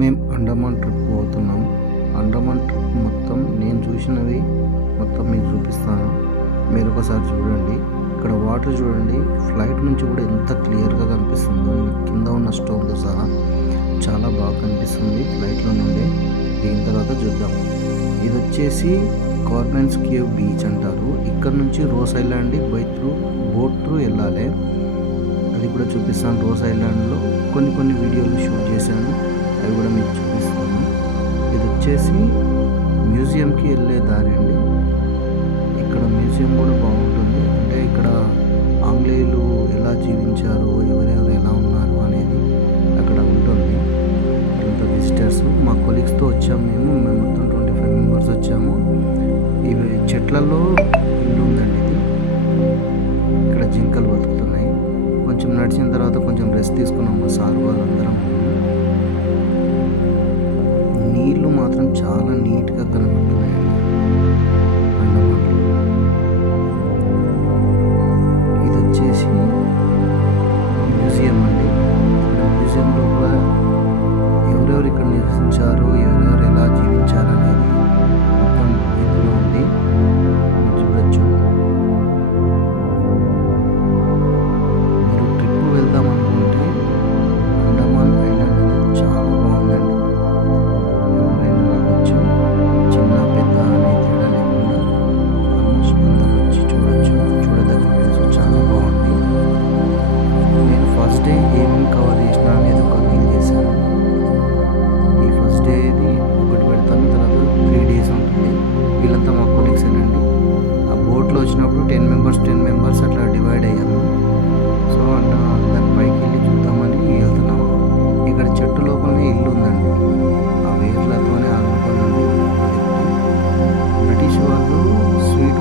మేము అండమాన్ ట్రిప్ పోతున్నాం. అండమాన్ ట్రిప్ మొత్తం నేను చూసినవి మొత్తం మీకు చూపిస్తాను. మీరు ఒకసారి చూడండి. ఇక్కడ వాటర్ చూడండి, ఫ్లైట్ నుంచి కూడా ఎంత క్లియర్గా కనిపిస్తుందో, కింద ఉన్న స్టోన్తో సహా చాలా బాగా కనిపిస్తుంది. ఫ్లైట్లో నుండి దిగిన తర్వాత చూద్దాం. ఇది వచ్చేసి కార్మెన్స్ కేవ్ బీచ్ అంటారు. ఇక్కడ నుంచి రోస్ ఐలాండ్ బోట్ త్రూ వెళ్ళాలి. అది కూడా చూపిస్తాను. రోస్ ఐలాండ్లో కొన్ని వీడియోలు షూట్ చేశాను, అవి కూడా మీకు చూపిస్తాను. ఇది వచ్చేసి మ్యూజియంకి వెళ్ళే దారి అండి. ఇక్కడ మ్యూజియం కూడా బాగుంటుంది. అంటే ఇక్కడ ఆంగ్లేయులు ఎలా జీవించారు, ఎవరెవరు ఎలా ఉన్నారు అనేది అక్కడ ఉంటుంది. ఇంత విజిటర్స్ మా కొలీగ్స్తో వచ్చాము. మేము మొత్తం 25 మెంబర్స్ వచ్చాము. ఇవి చెట్లలో ఇల్లు ఉందండి. ఇది ఇక్కడ జింకలు బతుకుతున్నాయి. కొంచెం నడిచిన తర్వాత కొంచెం రెస్ట్ తీసుకున్నాం మా సార్ వాళ్ళందరం. నీళ్లు మాత్రం చాలా నీట్గా కనబడుతున్నాయండి అండమాన్లో. ఇది వచ్చేసి మ్యూజియం అండి. ఇక్కడ మ్యూజియం లోపల ఎవరెవరు ఇక్కడ నివసించారు, ఎవరెవరు ఎలా జీవించారు అనేది మొత్తం ఇందులో ఉంది. చూడొచ్చు. మీరు ట్రిప్ వెళ్దాం అనుకుంటే అండమాన్ ఐలాండ్ అనేది చాలా బాగుందండి. ఎవరైనా రావచ్చు, చిన్న పెద్ద అనే తేడా లేకుండా ఆల్మోస్ట్ అందరూ వచ్చి చూడొచ్చు. చూడదగ్గ ప్లేస్ చాలా బాగుంది. నేను ఫస్ట్ డే ఏమేమి కవర్ చేసిన అనేది ఒక రీల్ చేశాను. ఈ ఫస్ట్ డేది ఒకటి పెడతాను, తర్వాత 3 days ఉంటుంది. వీళ్ళంతా మా కొలీగ్స్ ఏనండి. ఆ బోట్లో వచ్చినప్పుడు 10 మెంబర్స్ అట్లా డివైడ్ అయ్యాము. సో అంటే దాని పైకి వెళ్ళి చూద్దామని వెళ్తున్నాము. ఇక్కడ చెట్టు లోపలనే ఇల్లు ఉందండి. ఆ వేర్లతోనే ఆగుతుందండి. బ్రిటిష్ వాళ్ళు స్వీట్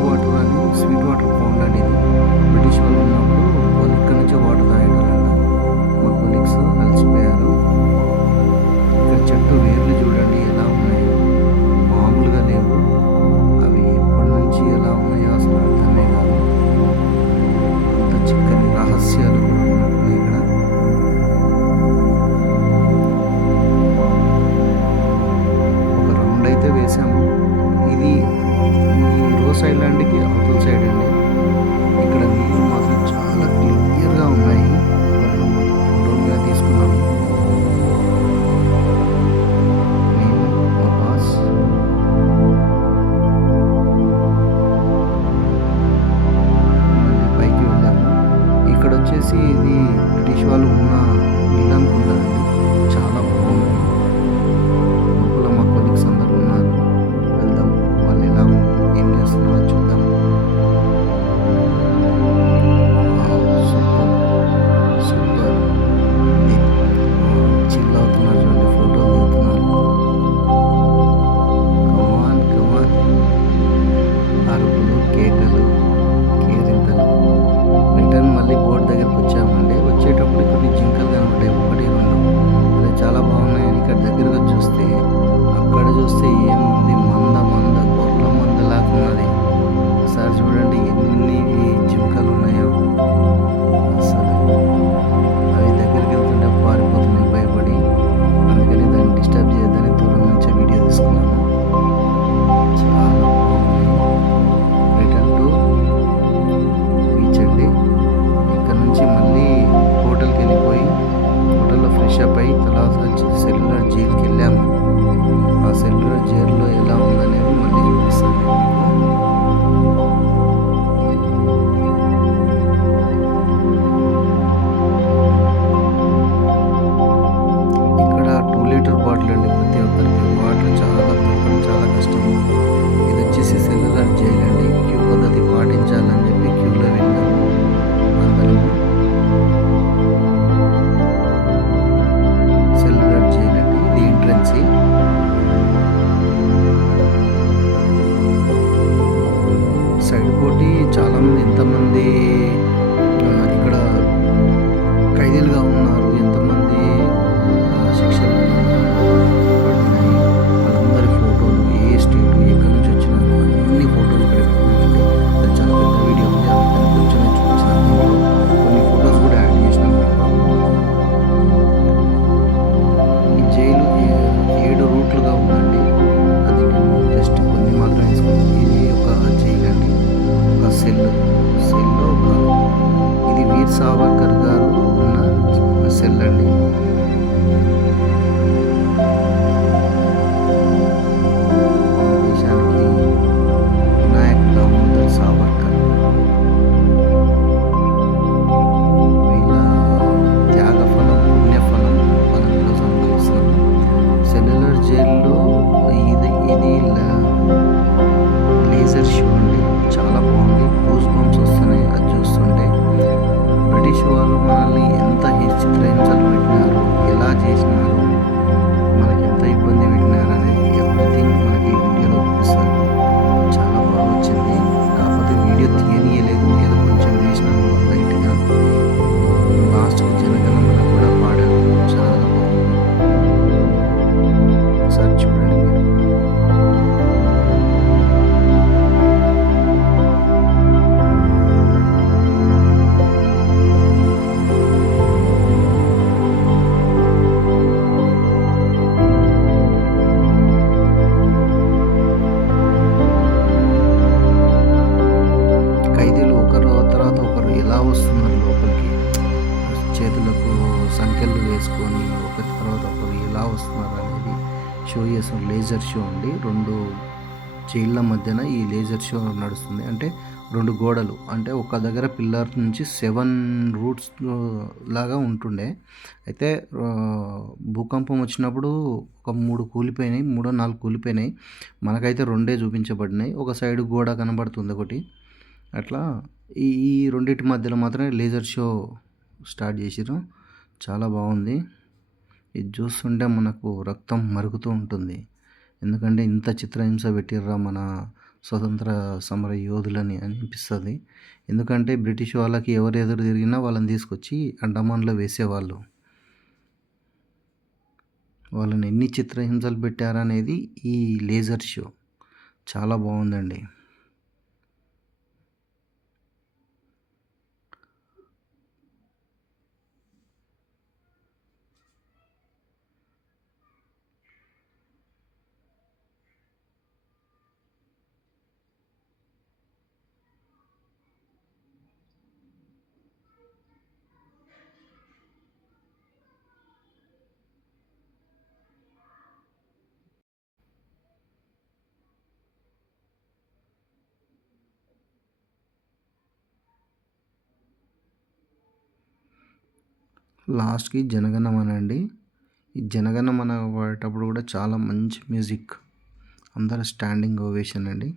వాటర్ పౌండ్ అనేది బ్రిటిష్ వాళ్ళు ఉన్నప్పుడు వాళ్ళు ఇక్కడ నుంచే వాటర్ తాగేవాళ్ళంట. మా కొలీగ్స్ కలిసిపోయారు. ఇక్కడ చెట్టు వేర్లు చూడండి ఎలా ఉన్నాయో, మామూలుగా లేవు. అవి ఎప్పటి నుంచి ఎలా ఉన్నాయో అసలు అర్థమే కాదు. అంత చిక్కని రహస్యాలు కూడా ఉన్నాయి ఇక్కడ. ఒక రౌండ్ అయితే వేసాము. ఇది ఈ రోస్ ఐలాండ్కి అవతల సైడ్ అండి. ఇక్కడ నీళ్ళు మాత్రం చాలా క్లియర్గా ఉన్నాయి. ఫోటోలు కూడా తీసుకున్నాము. నేను మా బాస్ మళ్ళీ పైకి వెళ్ళాము. ఇక్కడ వచ్చేసి ఇది బ్రిటిష్ వాళ్ళు ఉన్న ఇల్లు అనుకుంటానండి. చాలా బాగుంది. లోపల మా కొలీగ్స్ అందరూ ఉన్నారు. వెళ్దాం, వాళ్ళు ఎలా ఏం చేస్తున్నారో చూద్దాం. సూపర్ చిల్ అవుతున్నారు చూడండి, ఫోటోలు దిగుతున్నారు. కమాన్ అరుపులు, కేకలు, కేరింతలు. రిటర్న్ మళ్ళీ బోట్ దగ్గరికి వచ్చామండి. వచ్చేటప్పుడు కొన్ని జింకలు కనబడ్డాయి, 1, 2. అదే చాలా బాగున్నాయని ఇక్కడ దగ్గరగా చూస్తే, అక్కడ చూస్తే ఏముంది, మంద గొర్రెల మంద లాక్కున్నది. ఒకసారి చూడండి ఎన్ని జింకలు ఉన్నాయో. అసలు అవి దగ్గరికి వెళ్తుంటే పారిపోతున్నాయి భయపడి. అందుకని దాన్ని డిస్టర్బ్ చేయొద్దని దూరం నుంచే వీడియో తీసుకున్నాము. చాలా బాగుంది. రిటర్న్ టు బీచ్ అండి. ఇక్కడ నుంచి మళ్ళీ హోటల్కి వెళ్ళిపోయి హోటల్లో ఫ్రెష్ అప్ అయ్యి తర్వాత సెల్యులర్ జైలుకి వెళ్ళాము. ఆ సెల్యులర్ జైల్లో ఎలా ఉందనేది మళ్ళీ చూపిస్తాను మీకు. ఇక్కడ 2 లీటర్ బాటిల్ అండి ప్రతి ఒక్కరికి. వాటర్ చాలా దొరకడం చాలా కష్టం. ఇది వచ్చేసి సెల్యులర్ జైలు అండి. క్యూ పద్ధతి పాటించాలని చెప్పి క్యూలో వెళ్ళాము అందరం. సెల్యులర్ జైలు అండి. ఇది ఎంట్రన్స్. సెల్ సెల్లో కాదు, ఇది వీర్ సావర్కర్ గారు ఉన్న సెల్ అండి. మన దేశానికి వినాయక్ దామోదర్ సావర్కర్ వీళ్ళ త్యాగఫలం పుణ్యఫలం మనం ఈరోజు అనుభవిస్తున్నాం. సెల్యులర్ జైల్లో ఇది లేజర్ షో అండి. చాలా బాగుంది, గూస్ బంప్స్ వస్తున్నాయి అది చూస్తుంటే. బ్రిటిష్ వాళ్ళు మనల్ని ఎంత చిత్రహింసలు పెట్టినారు, ఎలా చేసినారు, మనకి ఎంత ఇబ్బంది పెట్టినారు అనేది ఎవ్రీథింగ్ మనకి ఈ వీడియోలో చూపిస్తారు. చాలా బాగా వచ్చింది. కాకపోతే వీడియో తీయనీయలేదు, ఏదో కొంచెం తీసినాము లైట్గా. లాస్ట్కి జనగణమన కూడా పాడారు, చాలా బాగుంది. ఒకసారి చూడండి మీరు. ఖైదీలు ఒకరు తర్వాత ఒకరు ఎలా వస్తున్నారు లోపలికి, చేతులకు సంకెళ్ళు వేసుకొని ఒకరి తర్వాత ఒకరు ఎలా వస్తున్నారు అనేది షో చేస్తున్నారు. లేజర్ షో అండి. 2 జైళ్ళ మధ్యన ఈ లేజర్ షో నడుస్తుంది. అంటే 2 గోడలు, అంటే ఒక దగ్గర పిల్లర్ నుంచి 7 రూట్స్ లాగా ఉంటుండే. అయితే భూకంపం వచ్చినప్పుడు ఒక 3 కూలిపోయినాయి, 3-4 కూలిపోయినాయి. మనకైతే 2 చూపించబడినాయి. ఒక సైడ్ గోడ కనబడుతుంది ఒకటి. అట్లా ఈ ఈ రెండిటి మధ్యలో మాత్రమే లేజర్ షో స్టార్ట్ చేసిర్రు. చాలా బాగుంది. ఇది చూస్తుంటే మనకు రక్తం మరుగుతూ ఉంటుంది. ఎందుకంటే ఇంత చిత్రహింస పెట్టిర్రా మన స్వతంత్ర సమర యోధులని అనిపిస్తుంది. ఎందుకంటే బ్రిటిష్ వాళ్ళకి ఎవరు ఎదురు తిరిగినా వాళ్ళని తీసుకొచ్చి అండమాన్లో వేసేవాళ్ళు. వాళ్ళని ఎన్ని చిత్రహింసలు పెట్టారనేది ఈ లేజర్ షో చాలా బాగుందండి. లాస్ట్కి జనగణమన అండి. ఈ జనగణమన పాడేటప్పుడు కూడా చాలా మంచి మ్యూజిక్, అందరూ స్టాండింగ్ ఓవేషన్ అండి.